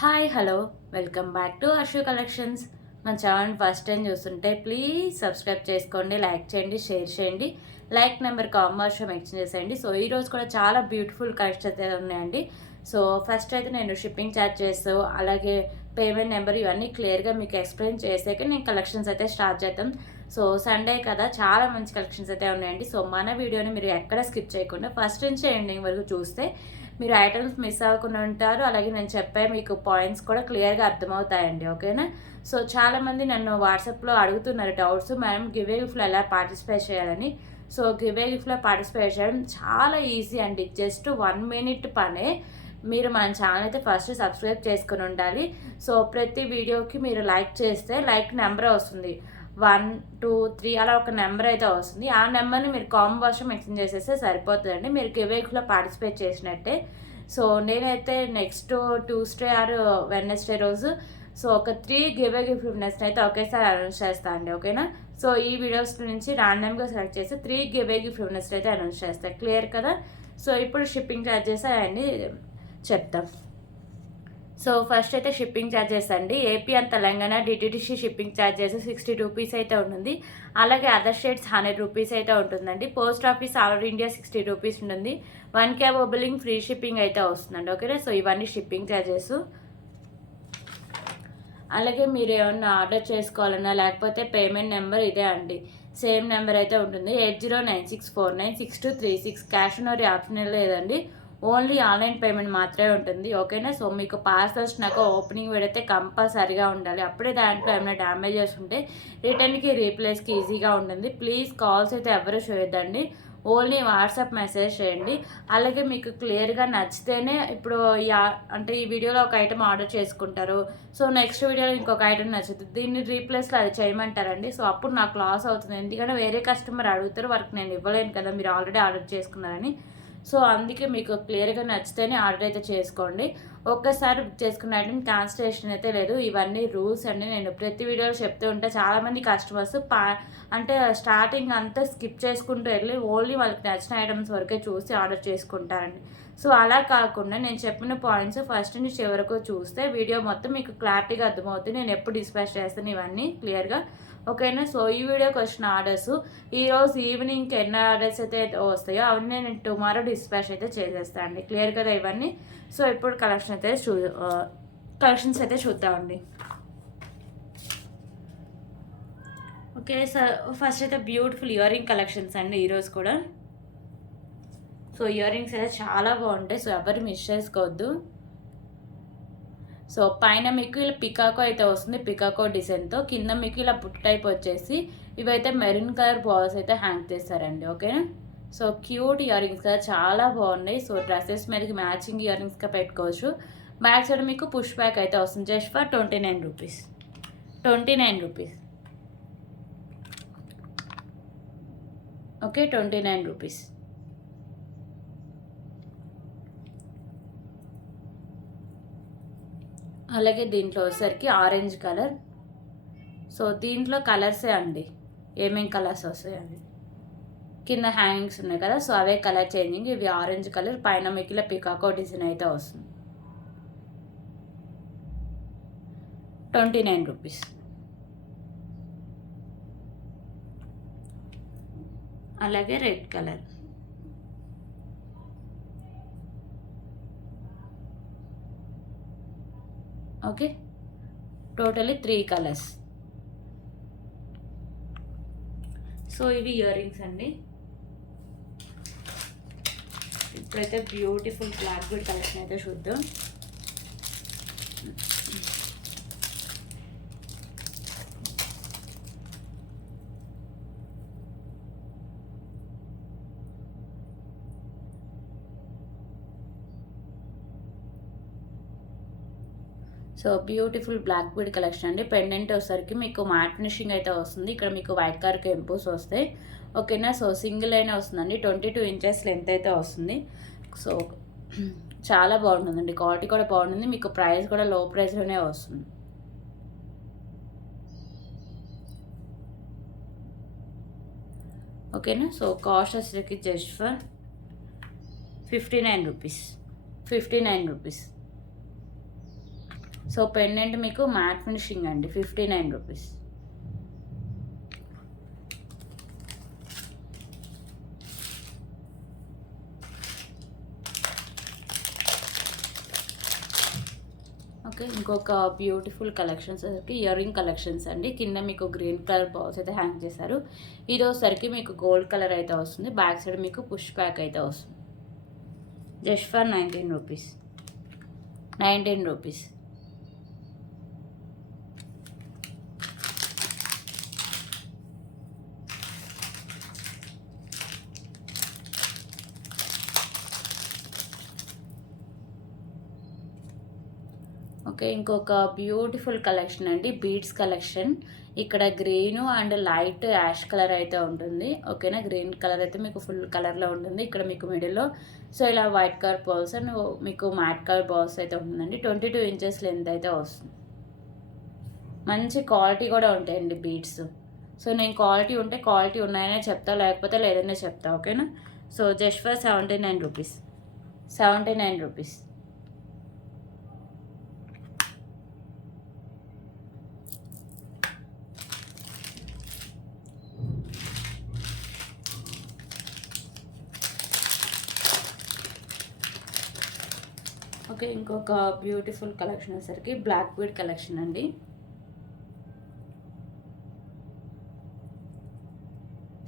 Hi hello welcome back to Harshu collections. మన channel first time చూస్తుంటే please subscribe చేసుకోండి, like చేయండి, షేర్ చేయండి. లైక్ నెంబర్ కామర్షియం ఎక్స్చేంజ్ చేసేయండి. సో ఈరోజు కూడా చాలా బ్యూటిఫుల్ కలెక్షన్స్ అయితే ఉన్నాయండి. సో ఫస్ట్ అయితే నేను షిప్పింగ్ ఛార్జెస్ అలాగే పేమెంట్ నెంబర్ ఇవన్నీ క్లియర్గా మీకు ఎక్స్ప్లెయిన్ చేసాక నేను కలెక్షన్స్ అయితే స్టార్ట్ చేద్దాం. సో సండే కదా, చాలా మంచి కలెక్షన్స్ అయితే ఉన్నాయండి. సో మన వీడియోని మీరు ఎక్కడ స్కిప్ చేయకుండా ఫస్ట్ నుంచి ఎండింగ్ వరకు చూస్తే మీరు ఐటమ్స్ మిస్ అవ్వకుండా ఉంటారు. అలాగే నేను చెప్పే మీకు పాయింట్స్ కూడా క్లియర్గా అర్థమవుతాయండి. ఓకేనా? సో చాలామంది నన్ను వాట్సాప్లో అడుగుతున్నారు డౌట్స్, మేడం గివే గిఫ్ట్లో ఎలా పార్టిసిపేట్ చేయాలని. సో గివే గిఫ్ట్లో పార్టిసిపేట్ చేయడం చాలా ఈజీ అండి. జస్ట్ 1 మినిట్ పనే. మీరు మన ఛానల్ అయితే ఫస్ట్ సబ్స్క్రైబ్ చేసుకుని ఉండాలి. సో ప్రతి వీడియోకి మీరు లైక్ చేస్తే లైక్ నెంబర్ వస్తుంది, 1 2 3 అలా ఒక నెంబర్ అయితే వస్తుంది. ఆ నెంబర్ని మీరు కామన్ వర్షన్ మెన్షన్ చేసేస్తే సరిపోతుందండి. మీరు గివేక్లో పార్టిసిపేట్ చేసినట్టే. సో నేనైతే నెక్స్ట్ ట్యూస్డే ఆర్ వెడ్నెస్డే రోజు సో ఒక 3 గివే గిఫ్ట్నెస్ అయితే ఒకేసారి అనౌన్స్ చేస్తాను అండి. ఓకేనా? సో ఈ వీడియోస్ నుంచి ర్యాండమ్గా సెలెక్ట్ చేసి 3 గివే గిఫ్ట్నెస్ అయితే అనౌన్స్ చేస్తాను. క్లియర్ కదా? సో ఇప్పుడు షిప్పింగ్ ఛార్జెస్ అవన్నీ చెప్తాం. సో ఫస్ట్ అయితే షిప్పింగ్ ఛార్జెస్ అండి. AP and Telangana DTDC shipping charges 60 rupees అయితే ఉంటుంది. అలాగే అదర్ స్టేట్స్ 100 రూపీస్ అయితే ఉంటుందండి. Post office all India 60 rupees ఉంటుంది. 1 క్యాబ్ బిల్లింగ్ ఫ్రీ షిప్పింగ్ అయితే వస్తుందండి. ఓకేనా? సో ఇవన్నీ షిప్పింగ్ ఛార్జెస్. అలాగే మీరు ఏమన్నా ఆర్డర్ చేసుకోవాలన్నా లేకపోతే పేమెంట్ నెంబర్ ఇదే అండి, సేమ్ నెంబర్ అయితే ఉంటుంది. 8096496236. క్యాష్ ఆన్ ఆప్షన్ లేదండి, ఓన్లీ ఆన్లైన్ పేమెంట్ మాత్రమే ఉంటుంది. ఓకేనా? సో మీకు పార్సల్ వచ్చినాక ఓపెనింగ్ పెడితే కంపల్సరీగా ఉండాలి. అప్పుడే దాంట్లో ఏమైనా డ్యామేజెస్ ఉంటే రిటర్న్కి రీప్లేస్కి ఈజీగా ఉంటుంది. ప్లీజ్ కాల్స్ అయితే ఎవరు చేయొద్దండి, ఓన్లీ వాట్సాప్ మెసేజ్ చేయండి. అలాగే మీకు క్లియర్గా నచ్చితేనే ఇప్పుడు అంటే ఈ వీడియోలో ఒక ఐటమ్ ఆర్డర్ చేసుకుంటారు. సో నెక్స్ట్ వీడియోలో ఇంకొక ఐటమ్ నచ్చుతుంది, దీన్ని రీప్లేస్లో అది చేయమంటారండి. సో అప్పుడు నాకు లాస్ అవుతుంది, ఎందుకంటే వేరే కస్టమర్ అడుగుతారు, వాళ్ళకి నేను ఇవ్వలేను కదా, మీరు ఆల్రెడీ ఆర్డర్ చేసుకున్నారని. సో అందుకే మీకు క్లియర్గా నచ్చితేనే ఆర్డర్ అయితే చేసుకోండి. ఒక్కసారి బుక్ చేసుకున్న ఐటమ్ క్యాన్సిలేషన్ అయితే లేదు. ఇవన్నీ రూల్స్ అండి, నేను ప్రతి వీడియోలో చెప్తూ ఉంటే చాలామంది కస్టమర్స్ అంటే స్టార్టింగ్ అంతా స్కిప్ చేసుకుంటూ వెళ్ళి ఓన్లీ వాళ్ళకి నచ్చిన ఐటమ్స్ వరకే చూసి ఆర్డర్ చేసుకుంటారండి. సో అలా కాకుండా నేను చెప్పిన పాయింట్స్ ఫస్ట్ నుంచి చివరకు చూస్తే వీడియో మొత్తం మీకు క్లారిటీగా అర్థమవుతుంది. నేను ఎప్పుడు డిస్పాచ్ చేస్తాను ఇవన్నీ క్లియర్గా. ఓకేనా? సో ఈ వీడియోకి వచ్చిన ఆర్డర్స్ ఈరోజు ఈవినింగ్కి ఎన్ని ఆర్డర్స్ అయితే వస్తాయో అవన్నీ నేను టుమారో డిస్పాచ్ అయితే చేసేస్తాను అండి. క్లియర్ కదా ఇవన్నీ? సో ఇప్పుడు కలెక్షన్స్ అయితే చూద్దామండి. ఓకే సార్, ఫస్ట్ అయితే బ్యూటిఫుల్ ఇయర్ రింగ్ కలెక్షన్స్ అండి ఈరోజు కూడా. సో ఇయర్ రింగ్స్ అయితే చాలా బాగుంటాయి, సో ఎవరు మిస్ చేసుకోవద్దు. సో పైన మీకు ఇలా పికాకో అయితే వస్తుంది, పికాకో డిజైన్తో. కింద మీకు ఇలా బుట్ట టైప్ వచ్చేసి ఇవైతే మెరూన్ కలర్ బాల్స్ అయితే హ్యాంగ్ చేస్తారండి. ఓకేనా? సో క్యూట్ ఇయర్ రింగ్స్ కదా, చాలా బాగున్నాయి. సో డ్రెస్సెస్ మీదకి మ్యాచింగ్ ఇయర్ రింగ్స్గా పెట్టుకోవచ్చు. బ్యాక్ సైడ్ మీకు పుష్ బ్యాక్ అయితే వస్తుంది, just for 29 rupees. 29 rupees. Okay, 29 rupees. అలాగే దీంట్లో వచ్చేసరికి ఆరెంజ్ కలర్. సో దీంట్లో కలర్సే అండి, ఏమేం కలర్స్ వస్తాయండి. కింద హ్యాంగింగ్స్ ఉన్నాయి కదా, సో అవే కలర్ చేంజింగ్. ఇవి ఆరెంజ్ కలర్, పైన మీకు ఇలా పికాకో డిజైన్ అయితే వస్తుంది. 29 రూపీస్. అలాగే red colour. Okay, totally 3 colours. So ఇవి ఇయర్ రింగ్స్ అండి. ఇప్పుడైతే బ్యూటిఫుల్ బ్లాక్ బీడ్ కలెక్షన్ అయితే చూద్దాం. So beautiful black bead collection అండి. పెండెంట్ వచ్చేసరికి మీకు మ్యాట్ ఫినిషింగ్ అయితే వస్తుంది. ఇక్కడ మీకు వైట్ కలర్ కెంపుస్ వస్తాయి. ఓకేనా? సో సింగిల్ అయినా వస్తుందండి, 22 ఇంచెస్ లెంత్ అయితే వస్తుంది. సో చాలా బాగుంటుందండి, క్వాలిటీ కూడా బాగుంటుంది. మీకు ప్రైస్ కూడా లో ప్రైస్లోనే వస్తుంది. ఓకేనా? సో కాస్ట్ వచ్చేసరికి just for 59 rupees. 59 rupees. So pendant మీకు మ్యాట్ ఫినిషింగ్ అండి, 59 రూపీస్. ఓకే, ఇంకొక బ్యూటిఫుల్ కలెక్షన్స్ వచ్చేసరికి ఇయర్ రింగ్ కలెక్షన్స్ అండి. కింద మీకు గ్రీన్ కలర్ బాల్స్ అయితే హ్యాంగ్ చేశారు. ఇది వచ్చేసరికి మీకు గోల్డ్ కలర్ అయితే వస్తుంది. బ్యాక్ సైడ్ మీకు పుష్ బ్యాక్ అయితే వస్తుంది. Just for 19 rupees. 19 rupees. Okay, ఇంకొక బ్యూటిఫుల్ కలెక్షన్ అండి, బీడ్స్ కలెక్షన్. ఇక్కడ green and light ash colour అయితే ఉంటుంది. ఓకేనా, గ్రీన్ కలర్ అయితే మీకు ఫుల్ కలర్లో ఉంటుంది. ఇక్కడ మీకు మిడిల్లో సో ఇలా వైట్ కలర్ బాల్స్ అండ్ మీకు మ్యాట్ కలర్ బాల్స్ అయితే ఉంటుందండి. 22 ఇంచెస్ లెంత్ అయితే వస్తుంది. మంచి క్వాలిటీ కూడా ఉంటాయండి బీడ్స్. సో నేను క్వాలిటీ ఉన్నాయనే చెప్తా, లేకపోతే లేదనే చెప్తా. ఓకేనా, so just for 79 rupees. 79 rupees. Okay, ఇంకొక బ్యూటిఫుల్ కలెక్షన్ వచ్చేసరికి బ్లాక్ బీడ్ కలెక్షన్ అండి.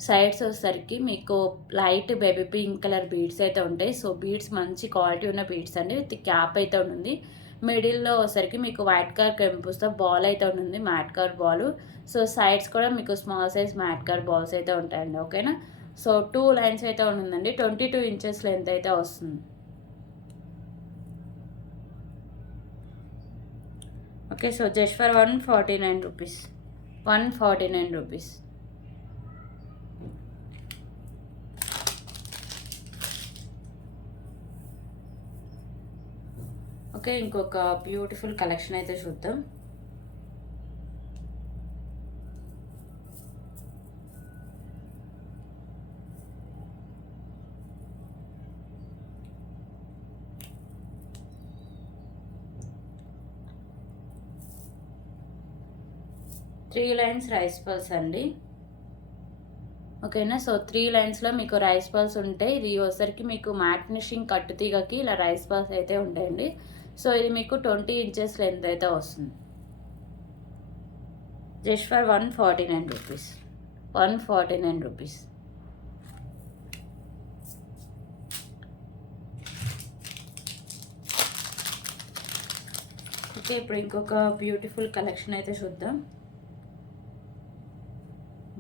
సైడ్స్ వచ్చేసరికి మీకు light baby pink colour beads అయితే ఉంటాయి. సో బీడ్స్ మంచి క్వాలిటీ ఉన్న బీడ్స్ అండి, విత్ క్యాప్ అయితే ఉంటుంది. మిడిల్లో వచ్చేసరికి మీకు వైట్ కలర్ కెంపుస్తో బాల్ అయితే ఉంటుంది, mat colour ball. So sides కూడా మీకు small size mat colour balls అయితే ఉంటాయండి. ఓకేనా, సో 2 లైన్స్ అయితే ఉంటుందండి. 22 ఇంచెస్ లెంత్ అయితే వస్తుంది. Okay, so just for 149 rupees. 149 rupees. Okay, ఇంకొక బ్యూటిఫుల్ కలెక్షన్ అయితే చూద్దాం. త్రీ లైన్స్ రైస్ పల్స్ అండి. ఓకేనా, సో 3 లైన్స్లో మీకు రైస్ పల్స్ ఉంటాయి. ఇది వచ్చరికి మీకు మ్యాట్ ఫినిషింగ్ కట్టు తీగకి ఇలా రైస్ పల్స్ అయితే ఉంటాయండి. సో ఇది మీకు 20 ఇంచెస్ లెంత్ అయితే వస్తుంది. Just for 149 rupees. 149 rupees. Okay, ఇప్పుడు ఇంకొక బ్యూటిఫుల్ కలెక్షన్ అయితే చూద్దాం.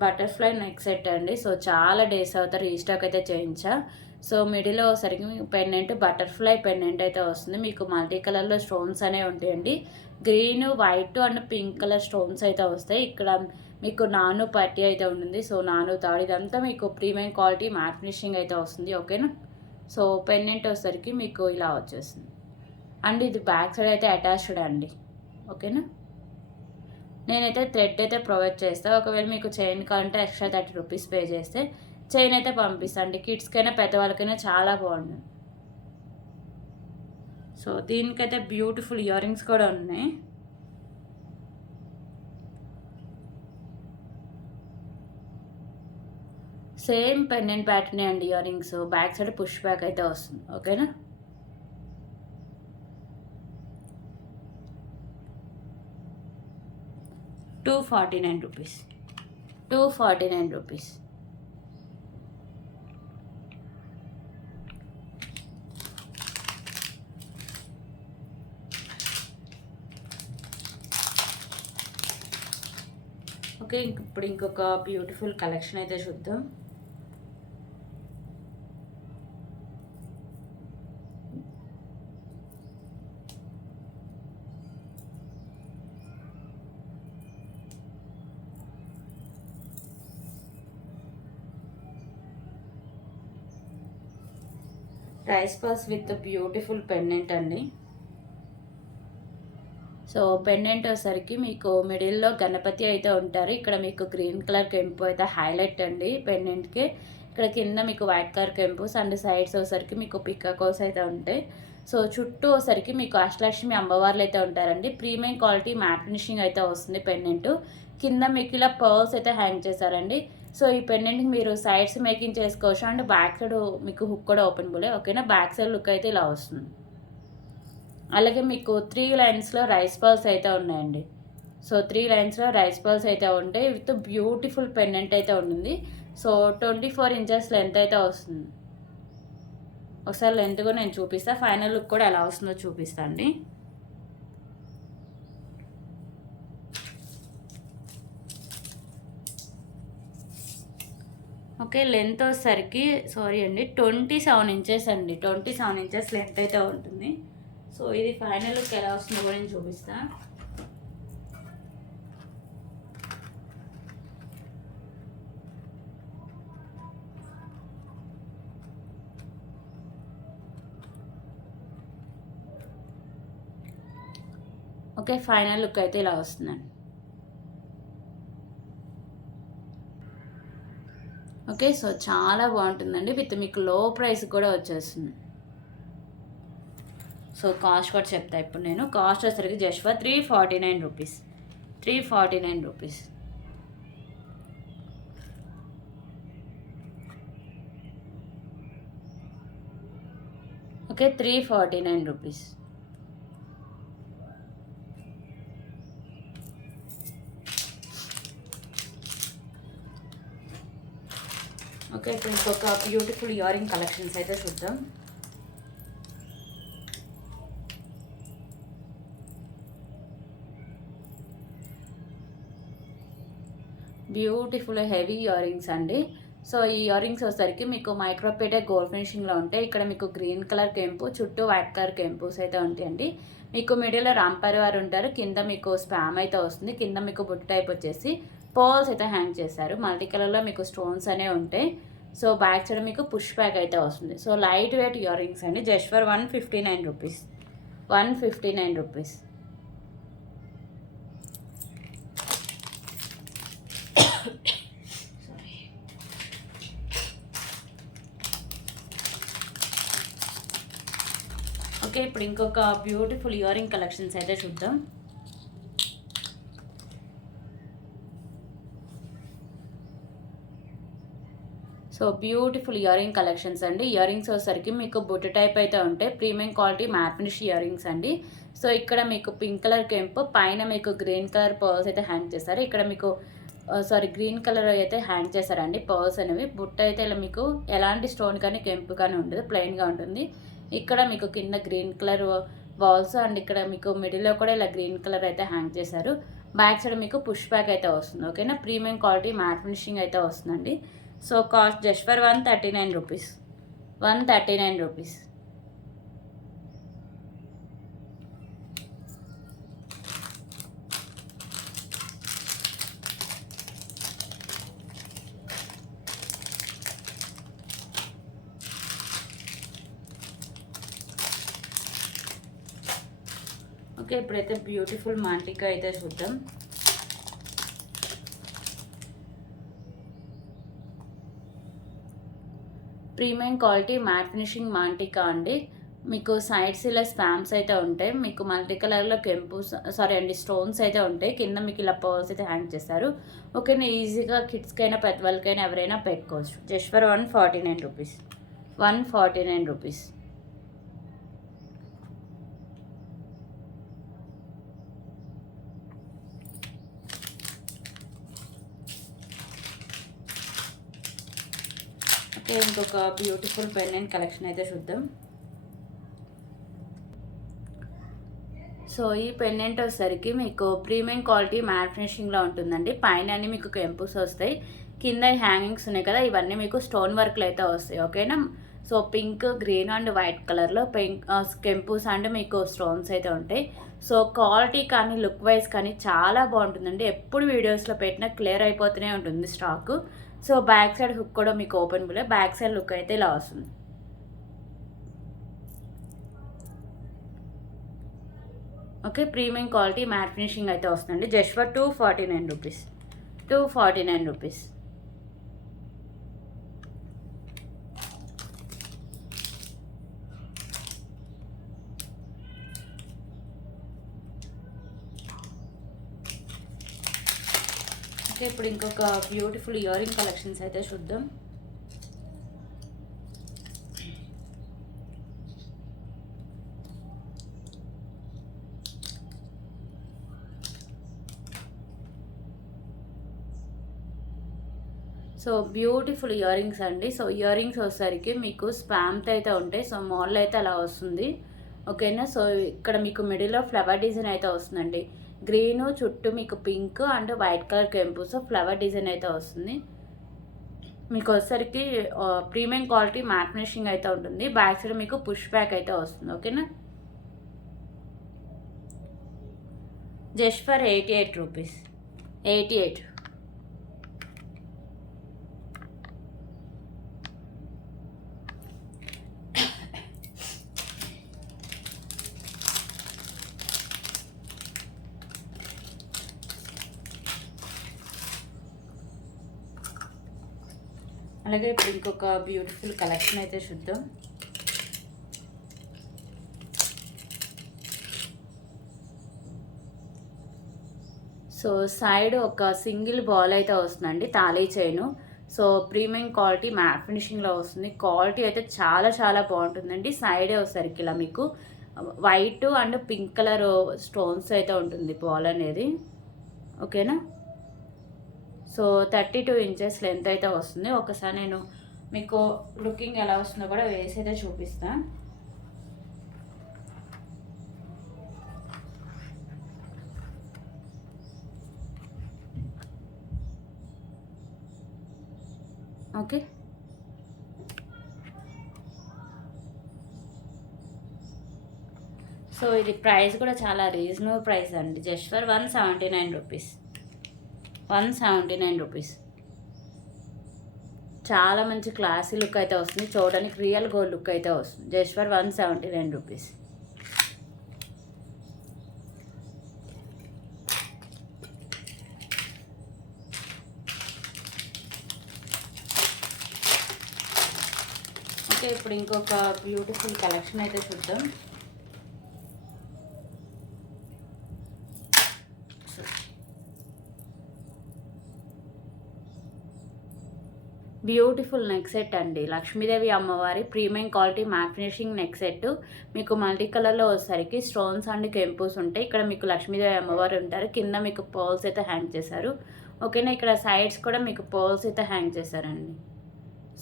బటర్ఫ్లై నెక్ సెట్ అండి. సో చాలా డేస్ అవుతారు, రీస్టాక్ అయితే చేయించా. సో మిడిల్లో సరిగ్గా మీకు పెండెంట్ బటర్ఫ్లై పెండెంట్ అయితే వస్తుంది. మీకు మల్టీ కలర్లో స్టోన్స్ అనేవి ఉంటాయండి. Green, white and pink colour stones అయితే వస్తాయి. ఇక్కడ మీకు నాను పట్టి అయితే ఉంటుంది. సో నాను తాడు ఇదంతా మీకు ప్రీమియం క్వాలిటీ మ్యాట్ ఫినిషింగ్ అయితే వస్తుంది. ఓకేనా, సో పెండెంట్ వచ్చేసరికి మీకు ఇలా వచ్చేస్తుంది అండ్ ఇది బ్యాక్ సైడ్ అయితే అటాచ్డ్ అండి. ఓకేనా, నేనైతే థ్రెడ్ అయితే ప్రొవైడ్ చేస్తాను. ఒకవేళ మీకు చైన్ కావాలంటే ఎక్స్ట్రా 30 రూపీస్ పే చేస్తే చైన్ అయితే పంపిస్తాండి. కిడ్స్కైనా పెద్దవాళ్ళకైనా చాలా బాగుంటుంది. సో దీనికైతే బ్యూటిఫుల్ ఇయర్ రింగ్స్ కూడా ఉన్నాయి. సేమ్ పెండెంట్ ప్యాటర్నే అండి ear rings. Back side push back అయితే వస్తుంది. ఓకేనా, $249 రూపీస్. 249 రూపీస్. ఓకే, ఇప్పుడు ఇంకొక బ్యూటిఫుల్ కలెక్షన్ అయితే చూద్దాం. Rice purse with beautiful pendant అండి. సో పెండెంట్ వచ్చేసరికి మీకు మిడిల్లో గణపతి అయితే ఉంటారు. ఇక్కడ మీకు గ్రీన్ కలర్ కెంపు అయితే హైలైట్ అండి పెండెంట్కి. ఇక్కడ కింద మీకు వైట్ కలర్ కెంపుస్ అండ్ సైడ్స్ వచ్చేసరికి మీకు పికాకోస్ అయితే ఉంటాయి. సో చుట్టూ వచ్చరికి మీకు అష్టలక్ష్మి అమ్మవార్లు అయితే ఉంటారండి. ప్రీమియం క్వాలిటీ మ్యాట్ ఫినిషింగ్ అయితే వస్తుంది పెండెంట్. కింద మీకు ఇలా పర్ల్స్ అయితే హ్యాంగ్ చేశారండి. సో ఈ పెండెంట్కి మీరు సైడ్స్ మేకింగ్ చేసుకోవచ్చు అండ్ బ్యాక్ సైడ్ మీకు హుక్ కూడా ఓపెనబుల్. ఓకేనా, బ్యాక్ సైడ్ లుక్ అయితే ఇలా వస్తుంది. అలాగే మీకు 3 లైన్స్లో రైస్ పర్ల్స్ అయితే ఉన్నాయండి. సో 3 లైన్స్లో రైస్ పర్ల్స్ అయితే ఉంటాయి విత్ బ్యూటిఫుల్ పెండెంట్ అయితే ఉంటుంది. సో 24 ఇంచెస్ లెంత్ అయితే వస్తుంది. ఒకసారి లెంత్ కూడా నేను చూపిస్తాను, ఫైనల్ లుక్ కూడా ఎలా వస్తుందో చూపిస్తాను అండి. ఓకే, లెంత్ వచ్చేసరికి సారీ అండి 27 ఇంచెస్ అండి. 27 ఇంచెస్ లెంత్ అయితే ఉంటుంది. సో ఇది ఫైనల్ లుక్ ఎలా వస్తుందో కూడా నేను చూపిస్తాను. ఓకే, ఫైనల్ లుక్ అయితే ఇలా వస్తుందండి. ఓకే, సో చాలా బాగుంటుందండి. విత్ మీకు లో ప్రైస్ కూడా వచ్చేస్తుంది. సో కాస్ట్ కూడా చెప్తా ఇప్పుడు నేను. కాస్ట్ వచ్చేసరికి just for 349 rupees. 349 rupees. Okay, 349 rupees. Okay, ఇప్పుడు ఇంకొక బ్యూటిఫుల్ ఇయరింగ్ కలెక్షన్స్ అయితే చూద్దాం. బ్యూటిఫుల్ హెవీ ఇయరింగ్స్ అండి. సో ఈ ఇయరింగ్స్ వచ్చేసరికి మీకు మైక్రోపేటే గోల్డ్ ఫినిషింగ్లో ఉంటాయి. ఇక్కడ మీకు గ్రీన్ కలర్ కెంపు, చుట్టూ వైట్ కలర్ కెంపుస్ అయితే ఉంటాయండి. మీకు మిడిల్లో రాంపరివారు ఉంటారు. కింద మీకు స్పామ్ అయితే వస్తుంది. కింద మీకు బుట్ట టైప్ వచ్చేసి పర్ల్స్ అయితే హ్యాంగ్ చేశారు. మల్టీ కలర్లో మీకు స్టోన్స్ అనేవి ఉంటాయి. సో బ్యాక్ సైడ్ మీకు పుష్ బ్యాక్ అయితే వస్తుంది. సో లైట్ వెయిట్ ఇయరింగ్స్ అండి. Just for 159 rupees. 159 rupees. Okay, ఇప్పుడు ఇంకొక బ్యూటిఫుల్ ఇయరింగ్ కలెక్షన్స్ అయితే చూద్దాం. సో బ్యూటిఫుల్ ఇయరింగ్ కలెక్షన్స్ అండి. ఇయరింగ్స్ వచ్చేసరికి మీకు బుట్ట టైప్ అయితే ఉంటాయి. Premium quality mat finish earrings అండి. సో ఇక్కడ మీకు పింక్ కలర్ కెంపు, పైన మీకు గ్రీన్ కలర్ పర్ల్స్ అయితే హ్యాంగ్ చేస్తారు. ఇక్కడ మీకు గ్రీన్ కలర్ అయితే హ్యాంగ్ చేశారండి పర్ల్స్ అనేవి. బుట్ట అయితే ఇలా మీకు ఎలాంటి స్టోన్ కానీ కెంపు కానీ ఉండదు, ప్లెయిన్గా ఉంటుంది. ఇక్కడ మీకు కింద గ్రీన్ కలర్ బాల్స్ అండ్ ఇక్కడ మీకు మిడిల్లో కూడా ఇలా గ్రీన్ కలర్ అయితే హ్యాంగ్ చేశారు. బ్యాక్ సైడ్ మీకు పుష్ బ్యాక్ అయితే వస్తుంది. ఓకేనా, ప్రీమియం క్వాలిటీ మ్యాట్ ఫినిషింగ్ అయితే వస్తుందండి. So cost just for 139 rupees. 139 rupees. Okay, ఇప్పుడైతే బ్యూటిఫుల్ మాంటికా అయితే చూద్దాం. ప్రీమియం క్వాలిటీ మ్యాట్ ఫినిషింగ్ మాంటికా అండి. మీకు సైడ్స్ ఇలా స్పామ్స్ అయితే ఉంటాయి. మీకు మల్టీ కలర్లో స్టోన్స్ అయితే ఉంటాయి. కింద మీకు ఇలా పర్ల్స్ అయితే హ్యాంగ్ చేస్తారు. ఓకేనా, ఈజీగా కిడ్స్కైనా పెద్దవాళ్ళకైనా ఎవరైనా పెట్టుకోవచ్చు. Just for 149 rupees. 149 rupees. Okay, ఇంకొక బ్యూటిఫుల్ పెండెంట్ కలెక్షన్ అయితే చూద్దాం. సో ఈ పెండెంట్ వచ్చేసరికి మీకు ప్రీమియం క్వాలిటీ మ్యాట్ ఫినిషింగ్లో ఉంటుందండి. పైన అన్ని మీకు కెంపుస్ వస్తాయి. కింద హ్యాంగింగ్స్ ఉన్నాయి కదా, ఇవన్నీ మీకు స్టోన్ వర్క్లు అయితే వస్తాయి. ఓకేనా, so pink, green and white కలర్లో కెంపుస్ అండ్ మీకు స్టోన్స్ అయితే ఉంటాయి. సో క్వాలిటీ కానీ లుక్ వైజ్ కానీ చాలా బాగుంటుందండి. ఎప్పుడు వీడియోస్లో పెట్టినా క్లియర్ అయిపోతూనే ఉంటుంది stock. So back side hook కూడా మీకు open bull. Back side look అయితే ఇలా వస్తుంది. Okay, premium quality mat finishing అయితే వస్తుందండి. Just for 249 rupees. 249 rupees. Okay, ఇప్పుడు ఇంకొక బ్యూటిఫుల్ ఇయర్ రింగ్ కలెక్షన్స్ అయితే చూద్దాం. సో బ్యూటిఫుల్ ఇయర్ రింగ్స్ అండి. సో ఇయర్ రింగ్స్ వచ్చేసరికి మీకు స్పామ్తో అయితే ఉంటాయి. సో మోడల్ అయితే అలా వస్తుంది, ఓకేనా. సో ఇక్కడ మీకు మిడిల్లో ఫ్లవర్ డిజైన్ అయితే వస్తుందండి. గ్రీను చుట్టూ మీకు పింక్ అండ్ వైట్ కలర్ కెంపు. సో ఫ్లవర్ డిజైన్ అయితే వస్తుంది. మీకు వచ్చేసరికి ప్రీమియం క్వాలిటీ మ్యాట్ ఫినిషింగ్ అయితే ఉంటుంది. బ్యాక్ సైడ్ మీకు పుష్ బ్యాక్ అయితే వస్తుంది, ఓకేనా. Just for 88 rupees, 88. అలాగే ఇప్పుడు ఇంకొక బ్యూటిఫుల్ కలెక్షన్ అయితే చూద్దాం. సో సైడ్ ఒక సింగిల్ బాల్ అయితే వస్తుందండి, తాళీ chain. So premium quality matte ఫినిషింగ్లో వస్తుంది. క్వాలిటీ అయితే చాలా చాలా బాగుంటుందండి. సైడే వచ్చేసరికి ఇలా మీకు white and pink colour stones అయితే ఉంటుంది బాల్ అనేది, ఓకేనా. సో 32 ఇంచెస్ లెంత్ అయితే వస్తుంది. ఒకసారి నేను మీకు లుకింగ్ ఎలా వస్తుందో కూడా వేసి అయితే చూపిస్తాను. ఓకే, సో ఇది ప్రైస్ కూడా చాలా రీజనబుల్ ప్రైస్ అండి. Just for 179 rupees, 179 rupees. చాలా మంచి క్లాసీ లుక్ అయితే వస్తుంది. చూడడానికి రియల్ గోల్డ్ లుక్ అయితే వస్తుంది. Just for 179 rupees. ఓకే, ఇప్పుడు ఇంకొక బ్యూటిఫుల్ కలెక్షన్ అయితే చూద్దాం. బ్యూటిఫుల్ నెక్ సెట్ అండి. లక్ష్మీదేవి అమ్మవారి premium quality matte finishing neck set. మీకు మల్టీ కలర్లో వచ్చేసరికి స్టోన్స్ అండ్ కెంపుస్ ఉంటాయి. ఇక్కడ మీకు లక్ష్మీదేవి అమ్మవారు ఉంటారు. కింద మీకు పర్ల్స్ అయితే హ్యాంగ్ చేశారు, ఓకేనా. ఇక్కడ సైడ్స్ కూడా మీకు పర్ల్స్ అయితే హ్యాంగ్ చేశారండి.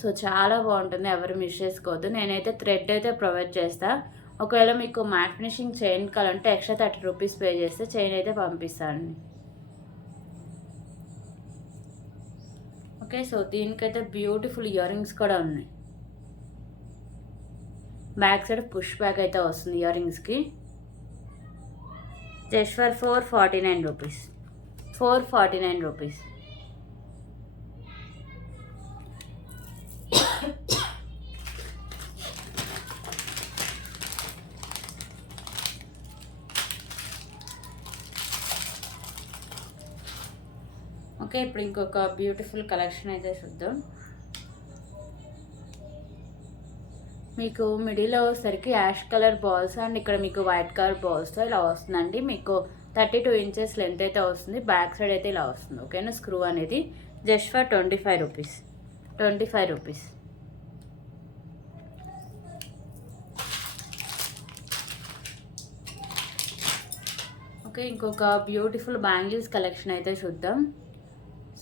సో చాలా బాగుంటుంది, ఎవరు మిస్ చేసుకోవద్దు. నేనైతే థ్రెడ్ అయితే ప్రొవైడ్ చేస్తాను. ఒకవేళ మీకు మ్యాట్ ఫినిషింగ్ చైన్ కావాలంటే ఎక్స్ట్రా 30 రూపీస్ పే చేస్తే చైన్ అయితే పంపిస్తానండి, ఓకే. సో దీనికైతే బ్యూటిఫుల్ ఇయర్ రింగ్స్ కూడా ఉన్నాయి. బ్యాక్ సైడ్ పుష్ బ్యాక్ అయితే వస్తుంది ఇయర్ రింగ్స్కి. Just for 449 rupees, 449 rupees. Okay, ఇప్పుడు ఇంకొక బ్యూటిఫుల్ కలెక్షన్ అయితే చూద్దాం. మీకు మిడిల్లో వచ్చేసరికి యాష్ కలర్ బాల్స్ అండ్ ఇక్కడ మీకు వైట్ కలర్ బాల్స్తో ఇలా వస్తుందండి. మీకు 32 ఇంచెస్ లెంత్ అయితే వస్తుంది. బ్యాక్ సైడ్ అయితే ఇలా వస్తుంది, ఓకేనా. స్క్రూ అనేది just for 25 rupees, 25 rupees. Okay, ఇంకొక బ్యూటిఫుల్ బ్యాంగిల్స్ కలెక్షన్ అయితే చూద్దాం.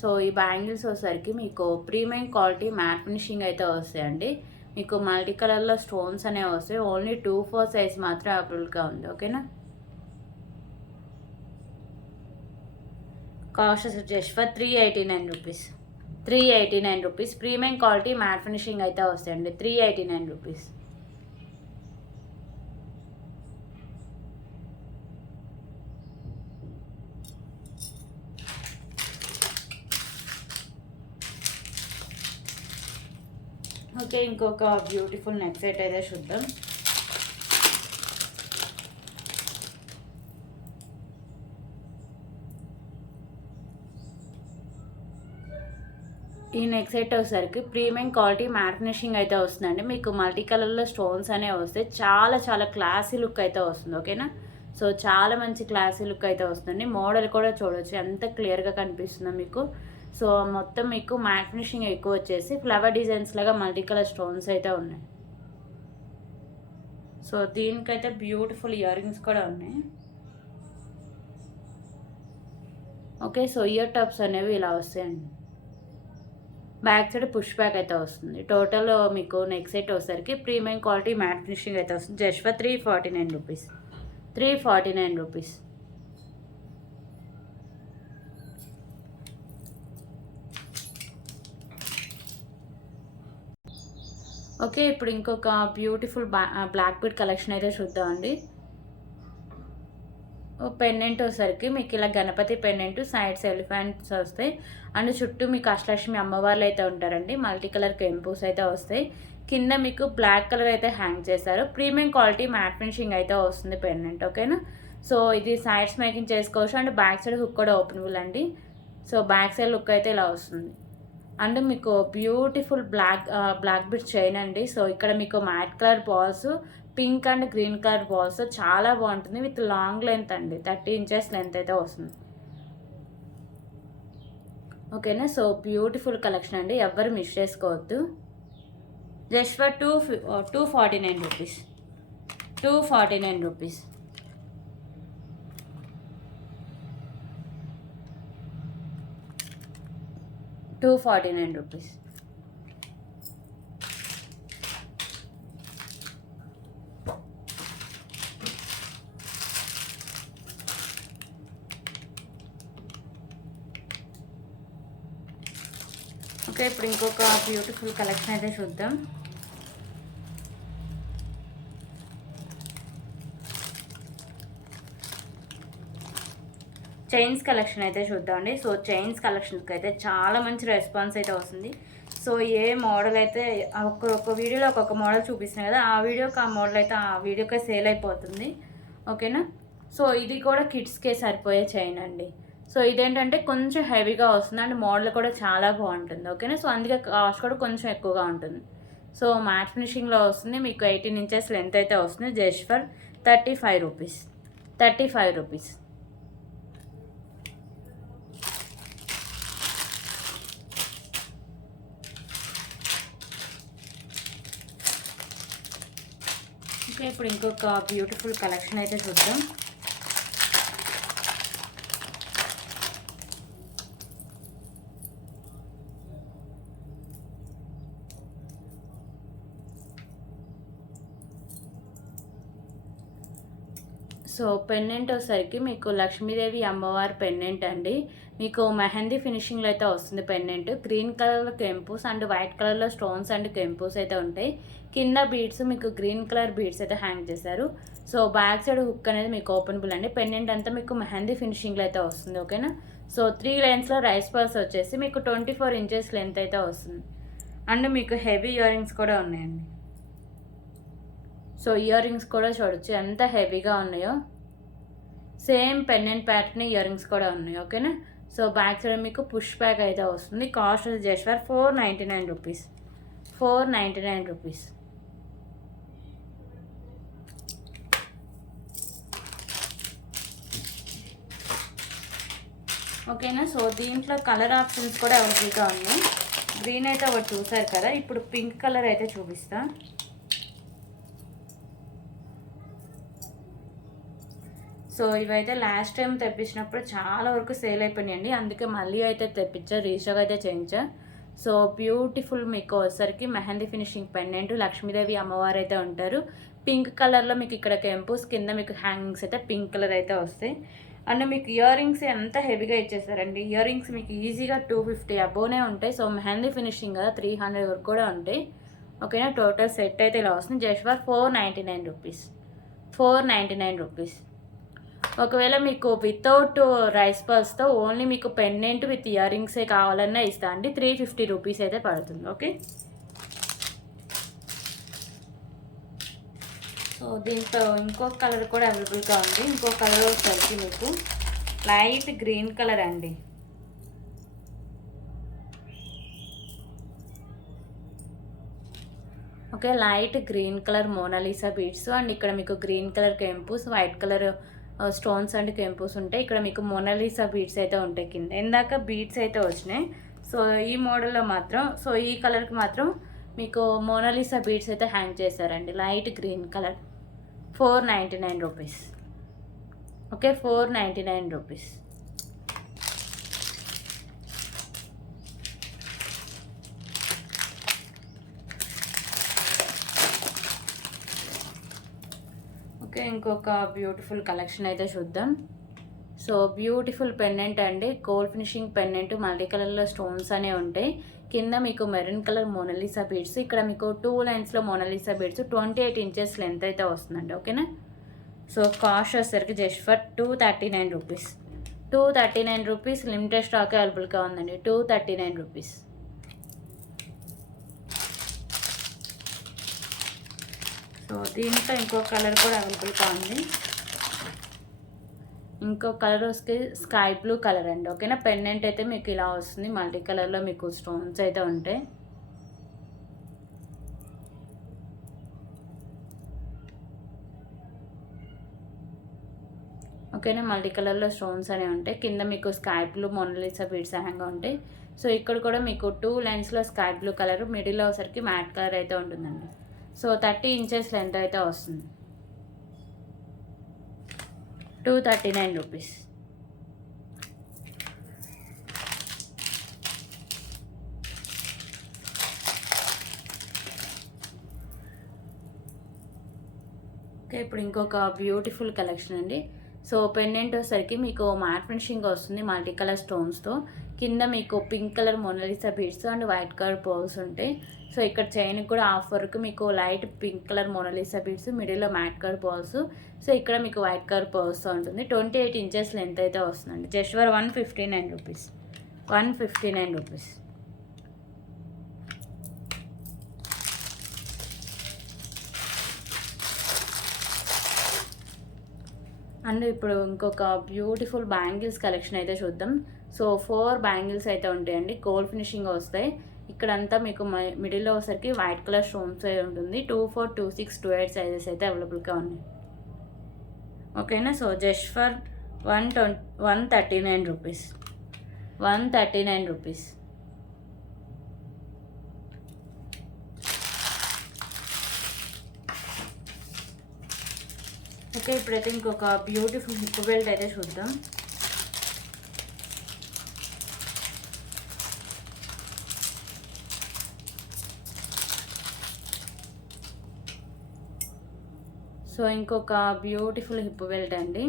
సో ఈ బ్యాంగిల్స్ వచ్చేసరికి మీకు ప్రీమియం క్వాలిటీ మ్యాట్ ఫినిషింగ్ అయితే వస్తాయండి. మీకు మల్టీ కలర్లో స్టోన్స్ అనేవి వస్తాయి. ఓన్లీ 2-4 సైజ్ మాత్రం అవైలబుల్గా ఉంది, ఓకేనా. Cost just for 389 rupees, 389 rupees. Premium quality mat finishing అయితే వస్తాయండి. 389 రూపీస్. ఓకే, ఇంకొక బ్యూటిఫుల్ నెక్ సెట్ అయితే చూద్దాం. ఈ నెక్ సెట్ వచ్చేసరికి ప్రీమియం క్వాలిటీ మ్యాట్ ఫినిషింగ్ అయితే వస్తుందండి. మీకు మల్టీ కలర్లో స్టోన్స్ అనేవి వస్తాయి. చాలా చాలా క్లాసీ లుక్ అయితే వస్తుంది, ఓకేనా. సో చాలా మంచి క్లాసీ లుక్ అయితే వస్తుంది. మోడల్ కూడా చూడొచ్చు ఎంత క్లియర్గా కనిపిస్తుందో మీకు. సో మొత్తం మీకు మ్యాట్ ఫినిషింగ్ ఎక్కువ వచ్చేసి ఫ్లవర్ డిజైన్స్ లాగా మల్టీ కలర్ స్టోన్స్ అయితే ఉన్నాయి. సో దీనికైతే బ్యూటిఫుల్ ఇయర్ రింగ్స్ కూడా ఉన్నాయి. ఓకే, సో ఇయర్ టాప్స్ అనేవి ఇలా వస్తాయండి. బ్యాక్ సైడ్ పుష్ బ్యాక్ అయితే వస్తుంది. టోటల్ మీకు నెక్ సెట్ వచ్చేసరికి ప్రీమియం క్వాలిటీ మ్యాట్ ఫినిషింగ్ అయితే వస్తుంది. Just for 349 rupees. 349 rupees. Okay, ఇప్పుడు ఇంకొక బ్యూటిఫుల్ బ్లాక్ బీడ్ కలెక్షన్ అయితే చూద్దామండి. పెండెంట్ వచ్చేసరికి మీకు ఇలా గణపతి పెండెంట్, సైడ్స్ ఎలిఫెంట్స్ వస్తాయి అండ్ చుట్టూ మీకు అష్టలక్ష్మి అమ్మవార్లు అయితే ఉంటారండి. మల్టీ కలర్ కెంపూస్ అయితే వస్తాయి. కింద మీకు బ్లాక్ కలర్ అయితే హ్యాంగ్ చేశారు. ప్రీమియం క్వాలిటీ మ్యాట్ ఫినిషింగ్ అయితే వస్తుంది పెండెంట్. ఓకేనా, సో ఇది సైడ్స్ మేకింగ్ చేసుకోవచ్చు అండ్ బ్యాక్ సైడ్ హుక్ కూడా ఓపెనబుల్ అండి. సో బ్యాక్ సైడ్ లుక్ అయితే ఇలా వస్తుంది. అండ్ మీకు బ్యూటిఫుల్ బ్లాక్ బిట్ చైన్ అండి. సో ఇక్కడ మీకు mat colour balls, pink and green colour balls చాలా బాగుంటుంది. విత్ లాంగ్ లెంత్ అండి, 30 ఇంచెస్ లెంత్ అయితే వస్తుంది. ఓకేనా, సో బ్యూటిఫుల్ కలెక్షన్ అండి, ఎవ్వరు మిస్ చేసుకోవద్దు. Just for 249 rupees. 249 rupees. Rupees. Okay, ఇప్పుడు ఇంకొక బ్యూటిఫుల్ కలెక్షన్ అయితే చూద్దాం. చైన్స్ కలెక్షన్ అయితే చూద్దామండి. సో చైన్స్ కలెక్షన్కి అయితే చాలా మంచి రెస్పాన్స్ అయితే వస్తుంది. సో ఏ మోడల్ అయితే ఒక్కొక్క వీడియోలో ఒక్కొక్క మోడల్ చూపిస్తున్నాయి కదా, ఆ వీడియోకి ఆ మోడల్ అయితే ఆ వీడియోకే సేల్ అయిపోతుంది. ఓకేనా, సో ఇది కూడా కిడ్స్కే సరిపోయే చైన్ అండి. సో ఇదేంటంటే కొంచెం హెవీగా వస్తుంది అండ్ మోడల్ కూడా చాలా బాగుంటుంది. ఓకేనా, సో అందుకే కాస్ట్ కూడా కొంచెం ఎక్కువగా ఉంటుంది. సో మ్యాట్ ఫినిషింగ్లో వస్తుంది. మీకు 18 ఇంచెస్ లెంత్ అయితే వస్తుంది. Just for 35 rupees. 35 rupees. Okay, ఇప్పుడు ఇంకొక బ్యూటిఫుల్ కలెక్షన్ అయితే చూద్దాం. సో పెండెంట్ వచ్చేసరికి మీకు లక్ష్మీదేవి అమ్మవారి పెండెంట్ అండి. మీకు మెహందీ ఫినిషింగ్లో అయితే వస్తుంది పెండెంట్. గ్రీన్ కలర్లో కెంపూస్ అండ్ వైట్ కలర్లో స్టోన్స్ అండ్ కెంపూస్ అయితే ఉంటాయి. కింద బీడ్స్ మీకు గ్రీన్ కలర్ బీడ్స్ అయితే హ్యాంగ్ చేశారు. సో బ్యాక్ సైడ్ హుక్ అనేది మీకు ఓపెనబుల్ అండి. పెండెంట్ అంతా మీకు మెహందీ ఫినిషింగ్లో అయితే వస్తుంది. ఓకేనా, సో 3 లైన్స్లో రైస్ పర్స్ వచ్చేసి మీకు 24 ఇంచెస్ లెంత్ అయితే వస్తుంది. అండ్ మీకు హెవీ ఇయర్ రింగ్స్ కూడా ఉన్నాయండి. సో ఇయర్ రింగ్స్ కూడా చూడొచ్చు ఎంత హెవీగా ఉన్నాయో. Same pendant pattern ear rings కూడా ఉన్నాయి. ఓకేనా, సో బ్యాక్ సైడ్ మీకు పుష్ బ్యాక్ అయితే వస్తుంది. Cost just for 499 rupees. 499 rupees. ఓకేనా, సో దీంట్లో కలర్ ఆప్షన్స్ కూడా అవైలబుల్గా ఉన్నాయి. గ్రీన్ అయితే ఒకటి చూసారు కదా, ఇప్పుడు పింక్ కలర్ అయితే చూపిస్తా. సో ఇవైతే లాస్ట్ టైం తెప్పించినప్పుడు చాలా వరకు సేల్ అయిపోయినాయండి. అందుకే మళ్ళీ అయితే తెప్పించా, రీస్టాక్ అయితే చేయించా. సో బ్యూటిఫుల్ మీకు వచ్చేసరికి మెహందీ ఫినిషింగ్ పెండెంట్, లక్ష్మీదేవి అమ్మవారు అయితే ఉంటారు. పింక్ కలర్లో మీకు ఇక్కడ కెంపూస్, కింద మీకు హ్యాంగింగ్స్ అయితే పింక్ కలర్ అయితే వస్తాయి. అండ్ మీకు ఇయర్ రింగ్స్ ఎంత హెవీగా ఇచ్చేసారండి. ఇయర్ రింగ్స్ మీకు ఈజీగా 250 అబోనే ఉంటాయి. సో మెహందీ ఫినిషింగ్ కదా 300 వరకు కూడా ఉంటాయి. ఓకేనా, టోటల్ సెట్ అయితే ఇలా వస్తుంది. Just for 499 rupees. 499 రూపీస్. ఒకవేళ మీకు వితౌట్ రైస్ పర్స్తో ఓన్లీ మీకు పెండెంట్ విత్ ఇయర్ రింగ్సే కావాలన్నా ఇస్తా అండి. 350 రూపీస్ అయితే పడుతుంది. ఓకే, సో దీంట్లో ఇంకొక కలర్ కూడా అవైలబుల్గా ఉంది. ఇంకో కలర్ వచ్చేసరికి మీకు లైట్ గ్రీన్ కలర్ అండి. Okay, light green colour Mona Lisa beads and ఇక్కడ మీకు గ్రీన్ కలర్ కెంపూస్, వైట్ కలర్ స్టోన్స్ అండ్ కెంపుస్ ఉంటాయి. ఇక్కడ మీకు మొనాలిసా బీడ్స్ అయితే ఉంటాయి కింద. ఇందాక బీడ్స్ అయితే వచ్చినాయి. సో ఈ మోడల్లో మాత్రం, సో ఈ కలర్కి మాత్రం మీకు మోనాలిసా బీడ్స్ అయితే హ్యాంగ్ చేశారండి. Light green colour. 499 rupees. Okay, 499 rupees. Okay, ఇంకొక బ్యూటిఫుల్ కలెక్షన్ అయితే చూద్దాం. సో బ్యూటిఫుల్ పెండెంట్ అండి. గోల్డ్ ఫినిషింగ్ పెండెంట్, మల్టీ కలర్లో స్టోన్స్ అనే ఉంటాయి. కింద మీకు మెరూన్ కలర్ మోనాలిసా బీడ్స్. ఇక్కడ మీకు 2 లైన్స్లో మోనాలిసా బీడ్స్. 28 ఇంచెస్ లెంత్ అయితే వస్తుందండి. ఓకేనా. సో కాస్ట్ వచ్చేసరికి just for 239 rupees. 239 rupees. Limited stock అవైలబుల్గా ఉందండి. 239 రూపీస్. సో దీంట్లో ఇంకో కలర్ కూడా అవైలబుల్గా ఉంది. ఇంకో కలర్ వస్తే స్కై బ్లూ కలర్ అండి. ఓకేనా. పెండెంట్ అయితే మీకు ఇలా వస్తుంది. మల్టీ కలర్లో మీకు స్టోన్స్ అయితే ఉంటాయి. ఓకేనా. మల్టీ కలర్లో స్టోన్స్ అనేవి ఉంటాయి. కింద మీకు స్కై బ్లూ మోనాలిసా బీడ్స్ హ్యాంగ్గా ఉంటాయి. సో ఇక్కడ కూడా మీకు 2 లైన్స్లో స్కై బ్లూ కలర్, మిడిల్లో వచ్చరికి మ్యాట్ కలర్ అయితే ఉంటుందండి. సో 30 ఇంచెస్ లెంత్ అయితే వస్తుంది. 239 రూపీస్. ఓకే, ఇప్పుడు ఇంకొక బ్యూటిఫుల్ కలెక్షన్ అండి. సో పెండెంట్ వచ్చేసరికి మీకు మ్యాట్ ఫినిషింగ్ వస్తుంది మల్టీ కలర్ స్టోన్స్తో. కింద మీకు pink colour Mona Lisa beads and white colour pearls ఉంటాయి. సో ఇక్కడ చైన్ కూడా హాఫ్ వరకు మీకు light pink colour Mona Lisa beads, మిడిల్లో మ్యాట్ కలర్ పర్ల్స్. సో ఇక్కడ మీకు వైట్ కలర్ పర్ల్స్తో ఉంటుంది. 28 ఇంచెస్ లెంత్ అయితే వస్తుందండి. Just for 159 rupees. 159 rupees. And ఇప్పుడు ఇంకొక బ్యూటిఫుల్ బ్యాంగిల్స్ కలెక్షన్ అయితే చూద్దాం. సో 4 బ్యాంగిల్స్ అయితే ఉంటాయండి. గోల్డ్ ఫినిషింగ్ వస్తాయి. ఇక్కడంతా మీకు మిడిల్లో వచ్చరికి వైట్ కలర్ స్టోన్స్ అయితే ఉంటుంది. 24, 26, 28 సైజెస్ అయితే అవైలబుల్గా ఉన్నాయి. ఓకేనా. So just for 139 rupees. 139 rupees. Okay, ఇప్పుడైతే ఇంకొక బ్యూటిఫుల్ హిప్ బెల్ట్ అయితే చూద్దాం. సో ఇంకొక బ్యూటిఫుల్ హిప్ బెల్ట్ అండి.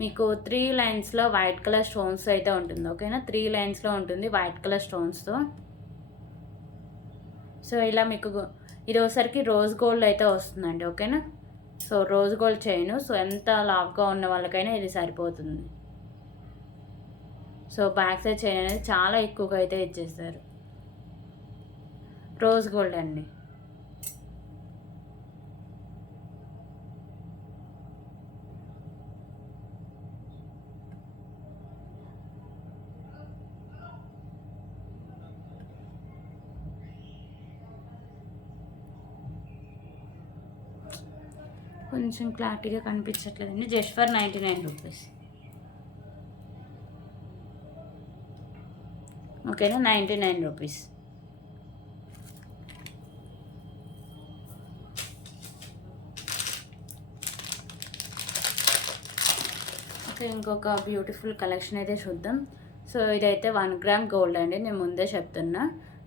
మీకు 3 లైన్స్లో వైట్ కలర్ స్టోన్స్ అయితే ఉంటుంది. ఓకేనా. 3 లైన్స్లో ఉంటుంది వైట్ కలర్ స్టోన్స్తో. సో ఇలా మీకు ఇది ఒకసారికి రోజ్ గోల్డ్ అయితే వస్తుందండి. ఓకేనా. So rose gold chain. So ఎంత లావ్గా ఉన్న వాళ్ళకైనా ఇది సరిపోతుంది. సో బ్యాక్ సైడ్ చైన్ అనేది చాలా ఎక్కువగా అయితే ఇచ్చేస్తారు. రోజ్ గోల్డ్ అండి. కొంచెం క్లారిటీగా కనిపించట్లేదండి. Just for 99 rupees. ఓకేనా. 99 రూపీస్. ఓకే, ఇంకొక బ్యూటిఫుల్ కలెక్షన్ అయితే చూద్దాం. సో ఇదైతే 1 గ్రామ్ గోల్డ్ అండి. నేను ముందే చెప్తున్నా.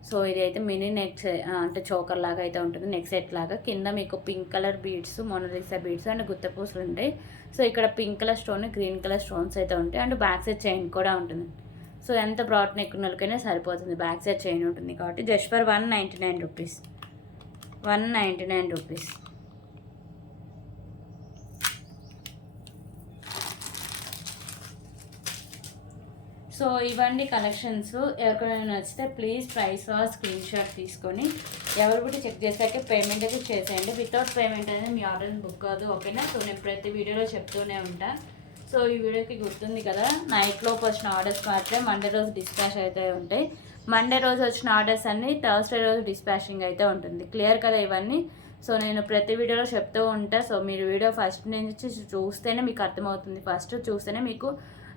సో ఇది అయితే మినీ నెక్ అంటే చోకర్ లాగా అయితే ఉంటుంది. నెక్ సెట్ లాగా. కింద మీకు pink colour beads, Mona Lisa beads and గుత్తపూసలు ఉంటాయి. సో ఇక్కడ pink colour stone, green colour stones అయితే ఉంటాయి. అండ్ బ్యాక్ సైడ్ చైన్ కూడా ఉంటుంది. సో ఎంత బ్రాడ్ నెక్ ఉన్న వాళ్ళకైనా సరిపోతుంది. బ్యాక్ సైడ్ చైన్ ఉంటుంది కాబట్టి just for 199 rupees. 199 rupees. So ఇవన్నీ కలెక్షన్స్. ఎవరికైనా నచ్చితే ప్లీజ్ ప్రైస్ స్క్రీన్ షాట్ తీసుకొని ఎవరు కూడా చెక్ చేశాక పేమెంట్ అయితే చేసేయండి. వితౌట్ పేమెంట్ అనేది మీ ఆర్డర్ బుక్ కాదు. ఓకేనా. సో నేను ప్రతి వీడియోలో చెప్తూనే ఉంటా. సో ఈ వీడియోకి గుర్తుంది కదా, నైట్లోపు వచ్చిన ఆర్డర్స్ మాత్రమే మండే రోజు డిస్పాచ్ అయితే ఉంటాయి. మండే రోజు వచ్చిన ఆర్డర్స్ అన్నీ థర్స్డే రోజు డిస్పాచింగ్ అయితే ఉంటుంది. క్లియర్ కదా ఇవన్నీ. సో నేను ప్రతి వీడియోలో చెప్తూ ఉంటా. సో మీరు వీడియో ఫస్ట్ నుంచి చూస్తేనే మీకు అర్థమవుతుంది. ఫస్ట్ చూస్తేనే మీకు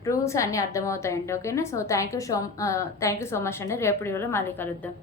రూల్స్ అన్నీ అర్థమవుతాయండి. ఓకేనా? So thank you so much అండి. రేపు వీడియోలో మళ్ళీ కలుద్దాం.